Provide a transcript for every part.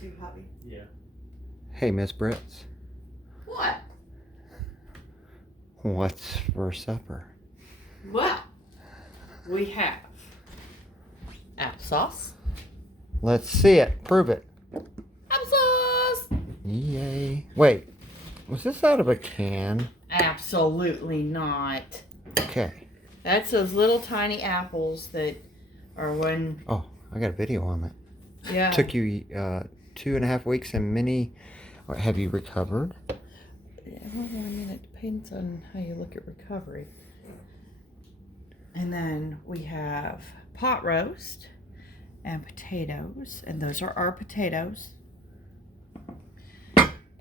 too, hubby. Yeah. Hey, Miss Brits. What? What's for supper? Well, we have applesauce. Let's see it. Prove it. Applesauce! Yay. Wait, was this out of a can? Absolutely not. Okay. That's those little tiny apples that are when... Oh, I got a video on that. Yeah. Took you 2.5 weeks and many... Have you recovered? Yeah, well, I mean, it depends on how you look at recovery. And then we have pot roast and potatoes, and those are our potatoes.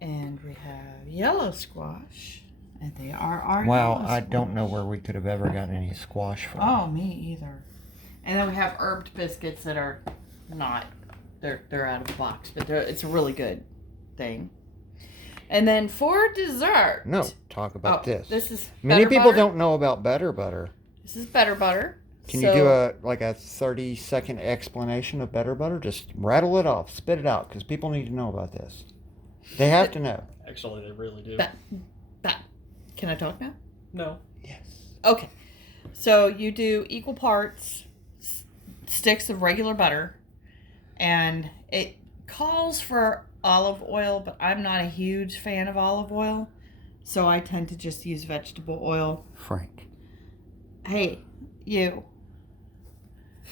And we have yellow squash, and they are our Wow, yellow I squash. don't know where we could have ever gotten any squash from. Oh, me either. And then we have herbed biscuits that are not, they're out of the box, but it's a really good thing. And then for dessert. No, talk about this. This is Many better people butter. don't know about better butter. This is better butter. Can you do a 30-second explanation of better butter? Just rattle it off, spit it out, because people need to know about this. They have to know. Actually, they really do. Can I talk now? No. Yes. Okay. So you do equal parts sticks of regular butter, and it calls for olive oil, but I'm not a huge fan of olive oil, so I tend to just use vegetable oil. Frank. Hey, you.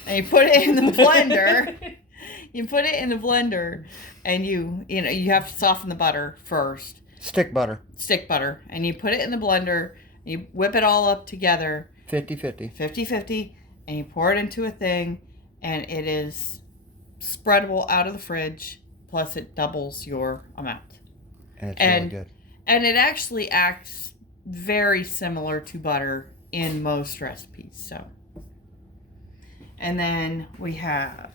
And you put it in the blender. You put it in the blender, and you have to soften the butter first. Stick butter. Stick butter. And you put it in the blender, and you whip it all up together. 50-50. 50-50, and you pour it into a thing, and it is spreadable out of the fridge, plus it doubles your amount. And it's really good. And it actually acts very similar to butter in most recipes. So, and then we have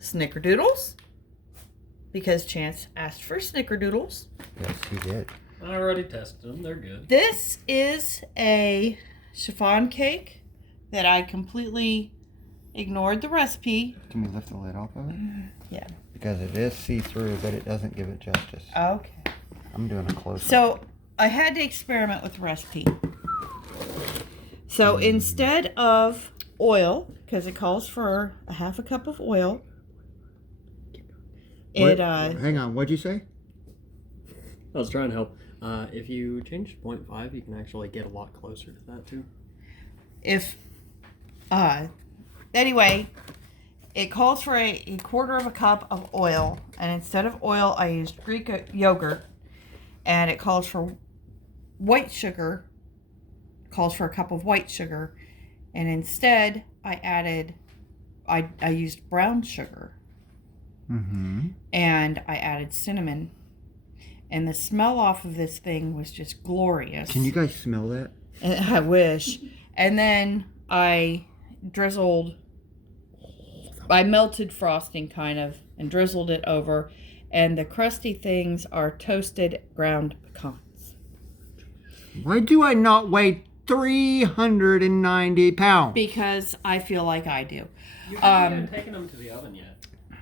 snickerdoodles, because Chance asked for snickerdoodles. Yes, he did. I already tested them. They're good. This is a chiffon cake that I completely ignored the recipe. Can we lift the lid off of it? Yeah. Because it is see-through, but it doesn't give it justice. Okay. I'm doing a close-up. So I had to experiment with the recipe. So instead of oil, because it calls for a half a cup of oil, hang on, what'd you say? I was trying to help. If you change to 0.5, you can actually get a lot closer to that too. Anyway, it calls for a quarter of a cup of oil, and instead of oil, I used Greek yogurt, and it calls for white sugar, calls for a cup of white sugar, and instead I used brown sugar, and I added cinnamon, and the smell off of this thing was just glorious. Can you guys smell that? I wish. And then I melted frosting kind of and drizzled it over, and the crusty things are toasted ground pecans. Why do I not weigh 390 pounds? Because I feel like I do. You haven't even taken them to the oven yet.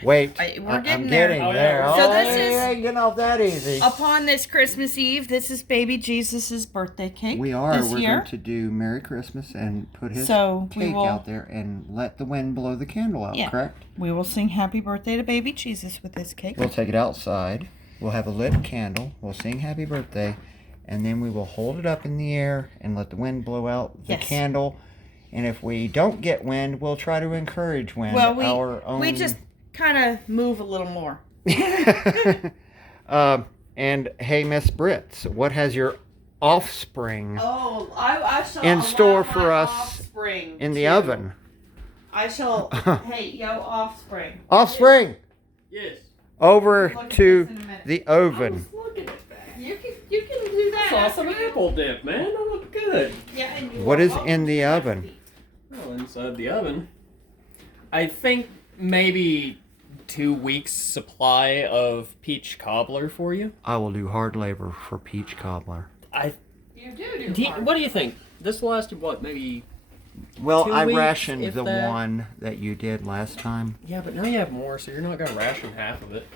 Wait, we're getting I'm there. getting Oh, there. yeah. So Oh, this you is- ain't getting off that easy. Upon this Christmas Eve, this is baby Jesus' birthday cake. We are. This We're year. going to do Merry Christmas and put his So we cake will- out there and let the wind blow the candle out, Yeah. correct? We will sing happy birthday to baby Jesus with this cake. We'll take it outside. We'll have a lit candle. We'll sing happy birthday. And then we will hold it up in the air and let the wind blow out the Yes. candle. And if we don't get wind, we'll try to encourage wind. Well, we we just kind of move a little more. And hey, Miss Brits, what has your offspring Oh, I shall in store allow for my us offspring in the to- oven? I shall. Hey, yo, offspring. Offspring, Yes. over Look at to this in a minute. the I oven. was looking at that. You can do that. Saw some after you- apple dip, man. That looked good. Yeah, and you What are is welcome in the to oven? recipe. Well, inside the oven, I think maybe 2 weeks supply of peach cobbler for you. I will do hard labor for peach cobbler. You do What do you think? This lasted what, maybe Well, 2 I weeks, rationed if the that. one that you did last time. Yeah, but now you have more, so you're not gonna ration half of it.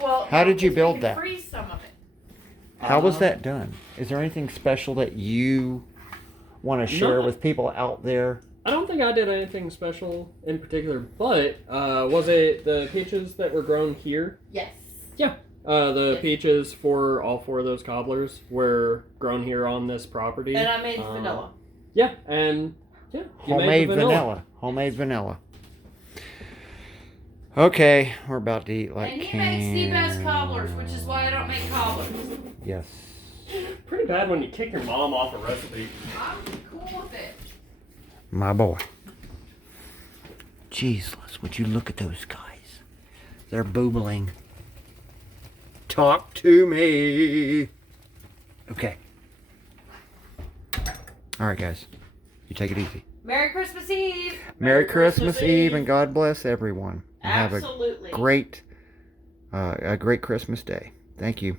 Well, How did you because we build can that? Freeze some of it. How was that done? Is there anything special that you want to share No. with people out there? I don't think I did anything special in particular, but was it the peaches that were grown here? Yes. Yeah. The Yes. peaches for all 4 of those cobblers were grown here on this property. And I made vanilla. Yeah, and yeah, you made Homemade the vanilla. Homemade vanilla. Okay, we're about to eat like And he makes the best cobblers, which is can- why I don't make cobblers. Yes. Pretty bad when you kick your mom off a recipe. I'm cool with it. My boy. Jeez, Les, would you look at those guys? They're boobling. Talk to me. Okay. All right, guys. You take it easy. Merry Christmas Eve. Merry Christmas Eve and God bless everyone. And have Absolutely. a great Christmas day. Thank you.